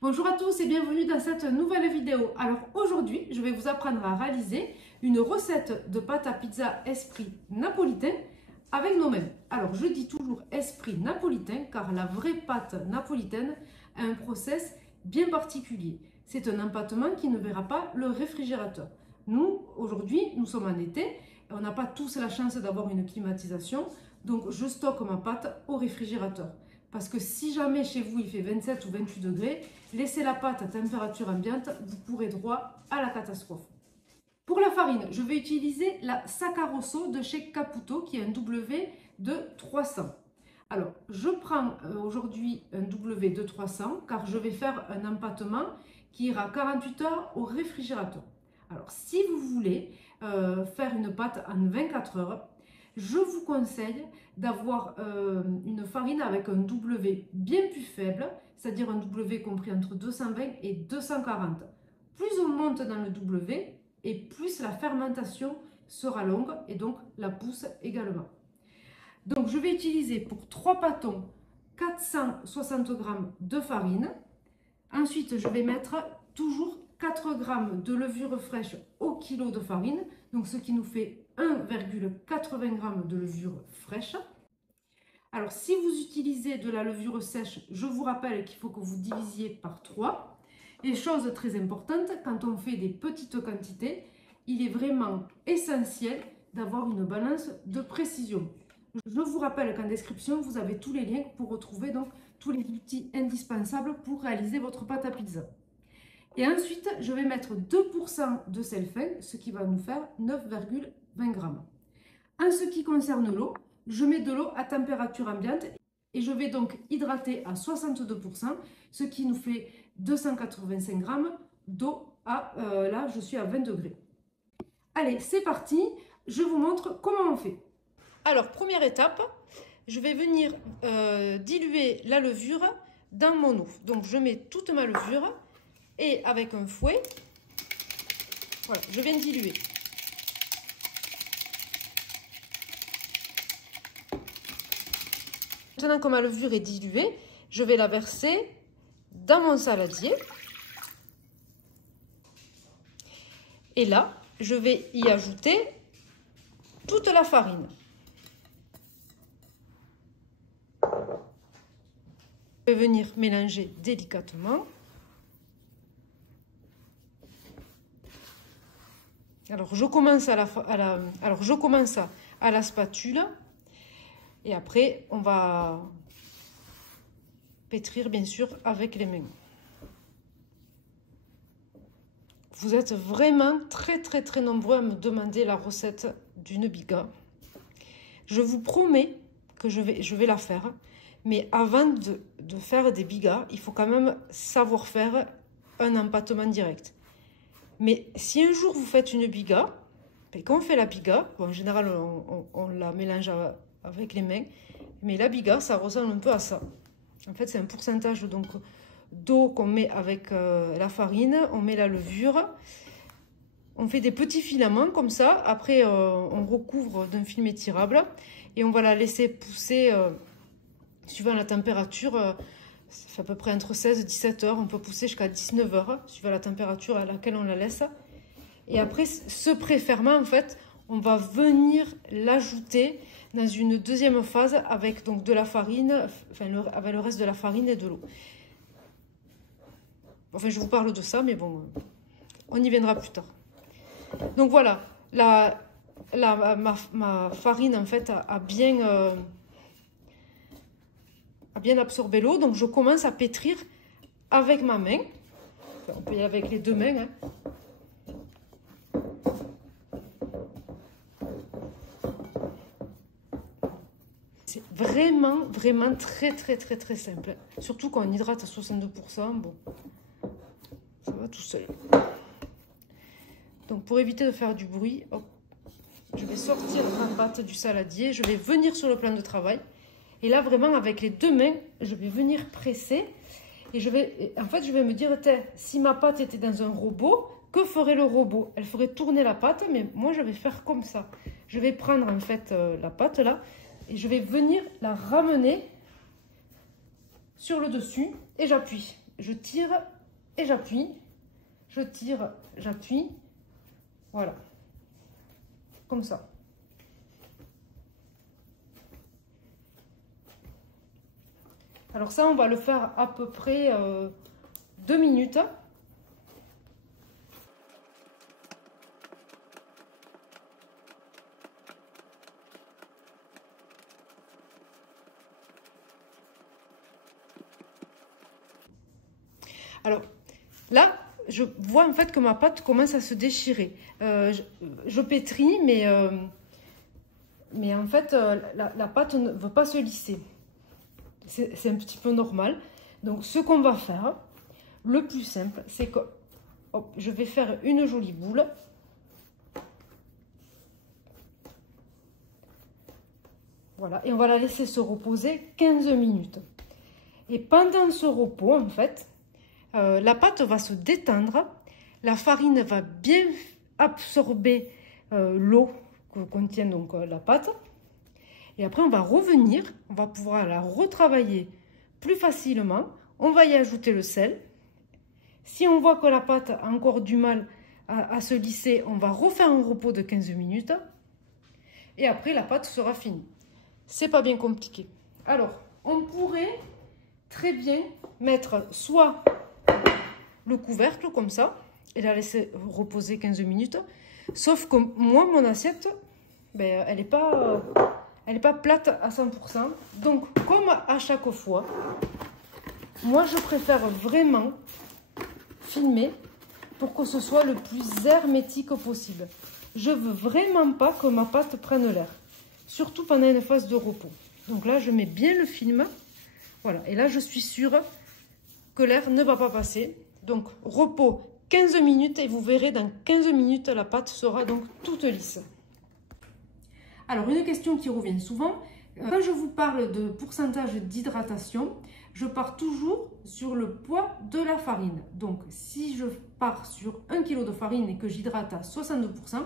Bonjour à tous et bienvenue dans cette nouvelle vidéo. Alors aujourd'hui, je vais vous apprendre à réaliser une recette de pâte à pizza esprit napolitain avec nos mains. Alors je dis toujours esprit napolitain car la vraie pâte napolitaine a un process bien particulier. C'est un empattement qui ne verra pas le réfrigérateur. Nous, aujourd'hui, nous sommes en été et on n'a pas tous la chance d'avoir une climatisation, donc je stocke ma pâte au réfrigérateur. Parce que si jamais chez vous il fait 27 ou 28 degrés, laissez la pâte à température ambiante, vous pourrez droit à la catastrophe. Pour la farine, je vais utiliser la Saccarosso de chez Caputo qui est un W de 300. Alors, je prends aujourd'hui un W de 300 car je vais faire un empattement qui ira 48 heures au réfrigérateur. Alors, si vous voulez faire une pâte en 24 heures, je vous conseille d'avoir une farine avec un W bien plus faible, c'est-à-dire un W compris entre 220 et 240. Plus on monte dans le W, et plus la fermentation sera longue, et donc la pousse également. Donc je vais utiliser pour 3 pâtons 460 g de farine. Ensuite, je vais mettre toujours 4 g de levure fraîche au kilo de farine, donc ce qui nous fait 1,80 g de levure fraîche. Alors, si vous utilisez de la levure sèche, je vous rappelle qu'il faut que vous divisiez par 3. Et chose très importante, quand on fait des petites quantités, il est vraiment essentiel d'avoir une balance de précision. Je vous rappelle qu'en description, vous avez tous les liens pour retrouver donc tous les outils indispensables pour réaliser votre pâte à pizza. Et ensuite, je vais mettre 2% de sel fin, ce qui va nous faire 9,20 g. En ce qui concerne l'eau, je mets de l'eau à température ambiante et je vais donc hydrater à 62%, ce qui nous fait 285 g d'eau là je suis à 20 degrés. Allez, c'est parti, je vous montre comment on fait. Alors, première étape, je vais venir diluer la levure dans mon eau. Donc, je mets toute ma levure et avec un fouet, voilà, je viens diluer. Maintenant que ma levure est diluée, je vais la verser dans mon saladier. Et là, je vais y ajouter toute la farine. Je vais venir mélanger délicatement. Alors, je commence à la spatule. Et après, on va pétrir, bien sûr, avec les mains. Vous êtes vraiment très nombreux à me demander la recette d'une biga. Je vous promets que je vais la faire. Mais avant de faire des bigas, il faut quand même savoir faire un empattement direct. Mais si un jour vous faites une biga, et quand on fait la biga, bon, en général, on la mélange avec les mains, mais la biga, ça ressemble un peu à ça. En fait, c'est un pourcentage d'eau qu'on met avec la farine, on met la levure, on fait des petits filaments comme ça, après on recouvre d'un film étirable et on va la laisser pousser suivant la température, ça fait à peu près entre 16 et 17 heures, on peut pousser jusqu'à 19 heures, suivant la température à laquelle on la laisse. Et après, ce pré-ferment, en fait, on va venir l'ajouter dans une deuxième phase avec donc de la farine, avec le reste de la farine et de l'eau. Enfin, je vous parle de ça, mais bon, on y viendra plus tard. Donc voilà, ma farine, en fait, a bien absorbé l'eau. Donc, je commence à pétrir avec ma main. Enfin, on peut y aller avec les deux mains, hein. C'est vraiment très simple. Surtout quand on hydrate à 62%, bon, ça va tout seul. Donc pour éviter de faire du bruit, hop, je vais sortir ma pâte du saladier, je vais venir sur le plan de travail. Et là vraiment avec les deux mains, je vais venir presser. Et en fait je vais me dire, si ma pâte était dans un robot, que ferait le robot? Elle ferait tourner la pâte, mais moi je vais faire comme ça. Je vais prendre en fait la pâte là, et je vais venir la ramener sur le dessus et j'appuie. je tire et j'appuie. Je tire, j'appuie. Voilà. Comme ça. Alors ça, on va le faire à peu près 2 minutes. Alors là, je vois en fait que ma pâte commence à se déchirer. Je pétris, mais en fait, la pâte ne veut pas se lisser. C'est un petit peu normal. Donc, ce qu'on va faire, le plus simple, c'est que hop, je vais faire une jolie boule. Voilà, et on va la laisser se reposer 15 minutes. Et pendant ce repos, en fait, la pâte va se détendre, la farine va bien absorber l'eau que contient donc la pâte. Et après, on va revenir, on va pouvoir la retravailler plus facilement. On va y ajouter le sel. Si on voit que la pâte a encore du mal à se lisser, on va refaire un repos de 15 minutes. Et après, la pâte sera finie. C'est pas bien compliqué. Alors, on pourrait très bien mettre soit le couvercle comme ça et la laisser reposer 15 minutes. Sauf que moi, mon assiette, ben, elle n'est pas plate à 100%. Donc, comme à chaque fois, moi, je préfère vraiment filmer pour que ce soit le plus hermétique possible. Je veux vraiment pas que ma pâte prenne l'air, surtout pendant une phase de repos. Donc là, je mets bien le film. Voilà, et là, je suis sûre que l'air ne va pas passer. Donc, repos 15 minutes et vous verrez, dans 15 minutes, la pâte sera donc toute lisse. Alors, une question qui revient souvent, quand je vous parle de pourcentage d'hydratation, je pars toujours sur le poids de la farine. Donc, si je pars sur 1 kg de farine et que j'hydrate à 62%,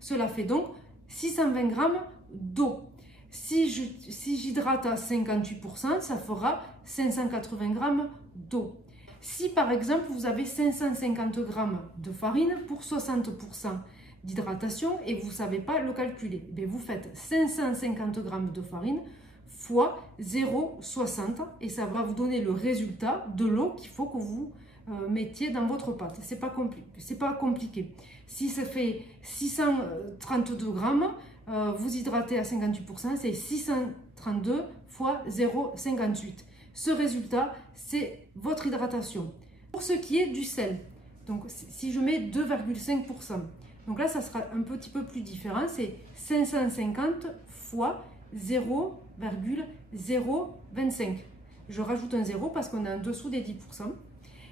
cela fait donc 620 g d'eau. Si j'hydrate à 58%, ça fera 580 g d'eau. Si par exemple vous avez 550 g de farine pour 60% d'hydratation et vous ne savez pas le calculer, bien vous faites 550 g de farine fois 0,60 et ça va vous donner le résultat de l'eau qu'il faut que vous mettiez dans votre pâte. C'est pas compliqué. Si ça fait 632 g, vous hydratez à 58%, c'est 632 fois 0,58. Ce résultat, c'est votre hydratation. Pour ce qui est du sel, donc si je mets 2,5%, donc là, ça sera un petit peu plus différent, c'est 550 fois 0,025. Je rajoute un 0 parce qu'on est en dessous des 10%.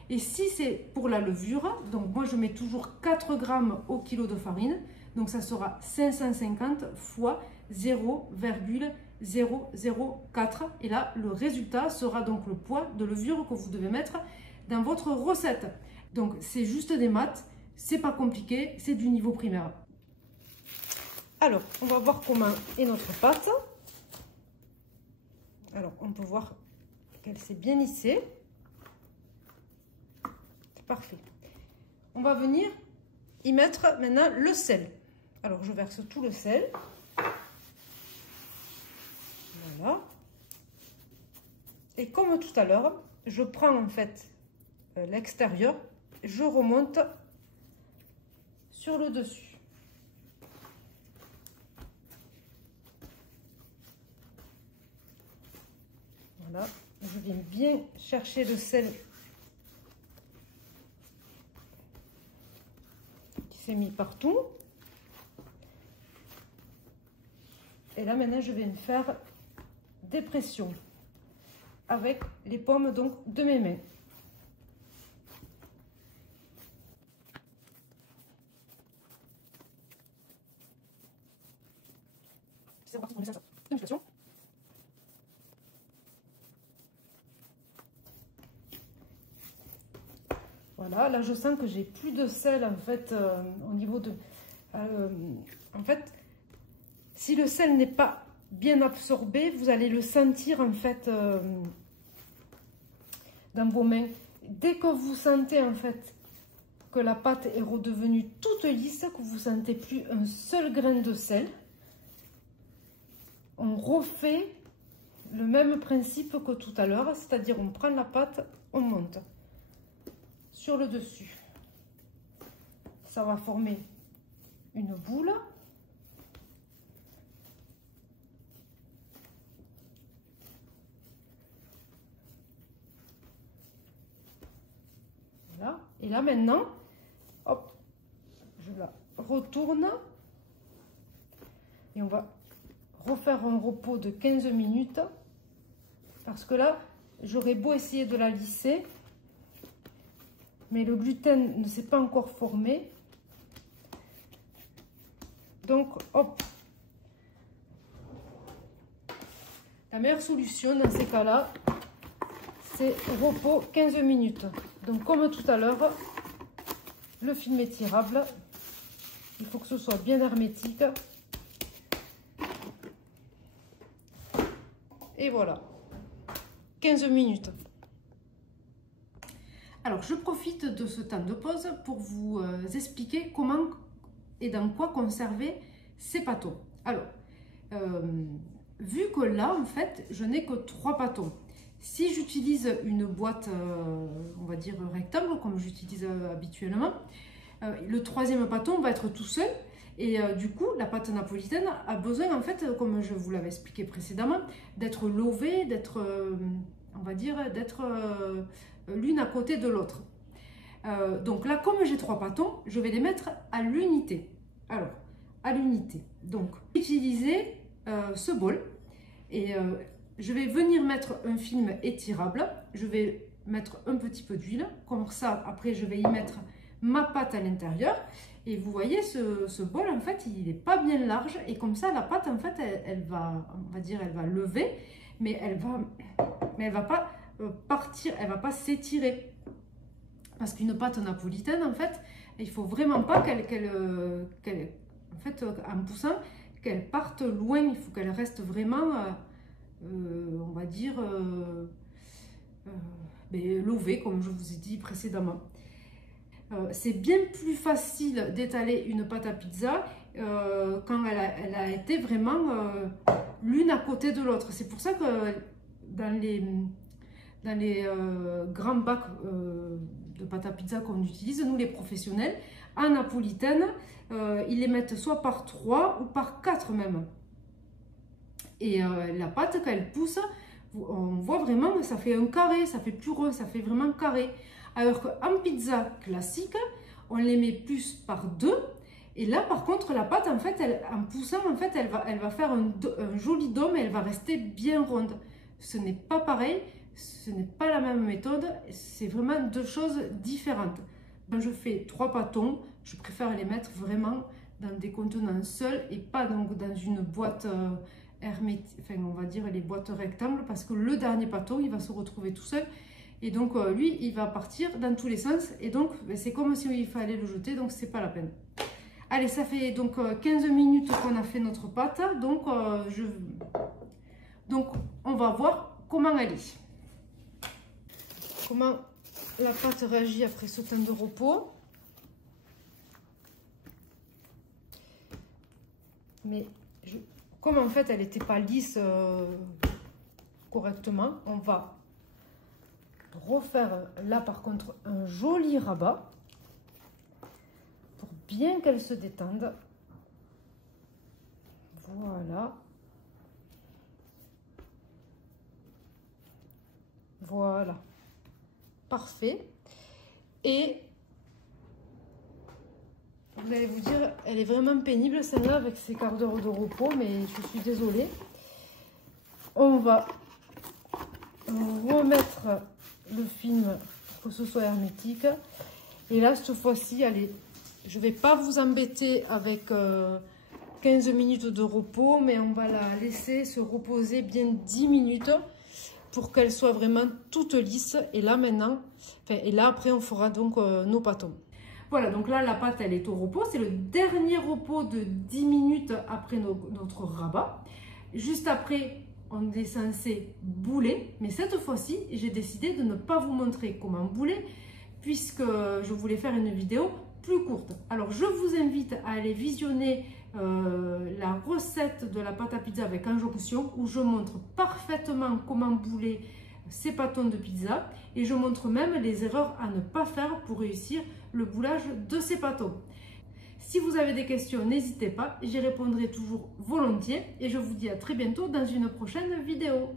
Et si c'est pour la levure, donc moi je mets toujours 4 grammes au kilo de farine, donc ça sera 550 fois 0,004. Et là, le résultat sera donc le poids de levure que vous devez mettre dans votre recette. Donc c'est juste des maths, c'est pas compliqué, c'est du niveau primaire. Alors, on va voir comment est notre pâte. Alors, on peut voir qu'elle s'est bien lissée. C'est parfait. On va venir y mettre maintenant le sel. Alors, je verse tout le sel. Voilà. Et comme tout à l'heure, je prends en fait l'extérieur, je remonte sur le dessus. Voilà, je viens bien chercher le sel qui s'est mis partout. Et là maintenant je vais me faire des pressions avec les paumes donc de mes mains. Voilà, là je sens que j'ai plus de sel en fait au niveau de... en fait, si le sel n'est pas bien absorbé, vous allez le sentir en fait dans vos mains. dès que vous sentez en fait que la pâte est redevenue toute lisse, que vous ne sentez plus un seul grain de sel, on refait le même principe que tout à l'heure, c'est-à-dire on prend la pâte, on monte sur le dessus. Ça va former une boule. Voilà. Et là maintenant, hop, je la retourne et on va refaire un repos de 15 minutes parce que là, j'aurais beau essayer de la lisser, mais le gluten ne s'est pas encore formé. Donc, hop, la meilleure solution dans ces cas-là, c'est repos 15 minutes. Donc, comme tout à l'heure, le film étirable, il faut que ce soit bien hermétique. Et voilà, 15 minutes. Alors, je profite de ce temps de pause pour vous expliquer comment et dans quoi conserver ces pâtons. Alors, vu que là, en fait, je n'ai que 3 pâtons. Si j'utilise une boîte, on va dire rectangle, comme j'utilise habituellement, le 3e pâton va être tout seul. Et du coup, la pâte napolitaine a besoin, en fait, comme je vous l'avais expliqué précédemment, d'être levée, d'être, on va dire, d'être l'une à côté de l'autre. Donc là, comme j'ai 3 pâtons, je vais les mettre à l'unité. Alors, à l'unité. Donc, utiliser ce bol et je vais venir mettre un film étirable. Je vais mettre un petit peu d'huile. Comme ça, après, je vais y mettre ma pâte à l'intérieur. Et vous voyez, ce bol, en fait, il n'est pas bien large. Et comme ça, la pâte, en fait, elle va, on va dire, elle va lever, mais elle va pas partir, elle va pas s'étirer. Parce qu'une pâte napolitaine, en fait, il faut vraiment pas qu'elle en fait, en poussant, qu'elle parte loin. Il faut qu'elle reste vraiment, on va dire, levée, comme je vous ai dit précédemment. C'est bien plus facile d'étaler une pâte à pizza quand elle a été vraiment l'une à côté de l'autre. C'est pour ça que dans les grands bacs de pâte à pizza qu'on utilise, nous les professionnels, en napolitaine, ils les mettent soit par 3 ou par 4 même. Et la pâte, quand elle pousse, on voit vraiment que ça fait un carré, ça fait plus rond, ça fait vraiment carré. Alors qu'en pizza classique, on les met plus par 2. Et là, par contre, la pâte, en fait, en poussant, en fait, elle va faire un joli dôme et elle va rester bien ronde. Ce n'est pas pareil, ce n'est pas la même méthode, c'est vraiment 2 choses différentes. Quand je fais 3 pâtons, je préfère les mettre vraiment dans des contenants seuls et pas donc dans une boîte hermétique, enfin on va dire les boîtes rectangles, parce que le dernier pâton, il va se retrouver tout seul. Et donc, lui, il va partir dans tous les sens. Et donc, c'est comme si il fallait le jeter. Donc, c'est pas la peine. Allez, ça fait donc 15 minutes qu'on a fait notre pâte. Donc, on va voir comment elle est. Comment la pâte réagit après ce temps de repos. Mais, comme en fait, elle n'était pas lisse correctement, on va refaire là par contre un joli rabat pour bien qu'elle se détende. Voilà, voilà, parfait. Et vous allez vous dire, elle est vraiment pénible celle-là avec ses quarts d'heure de repos, mais je suis désolée. On va remettre le film pour que ce soit hermétique. Et là, cette fois-ci, allez, je vais pas vous embêter avec 15 minutes de repos, mais on va la laisser se reposer bien 10 minutes pour qu'elle soit vraiment toute lisse. Et là maintenant, et là après on fera donc nos pâtons. Voilà, donc là la pâte elle est au repos, c'est le dernier repos de 10 minutes après notre rabat. Juste après, on est censé bouler, mais cette fois-ci, j'ai décidé de ne pas vous montrer comment bouler puisque je voulais faire une vidéo plus courte. Alors, je vous invite à aller visionner la recette de la pâte à pizza avec injonction où je montre parfaitement comment bouler ces pâtons de pizza et je montre même les erreurs à ne pas faire pour réussir le boulage de ces pâtons. Si vous avez des questions, n'hésitez pas, j'y répondrai toujours volontiers et je vous dis à très bientôt dans une prochaine vidéo.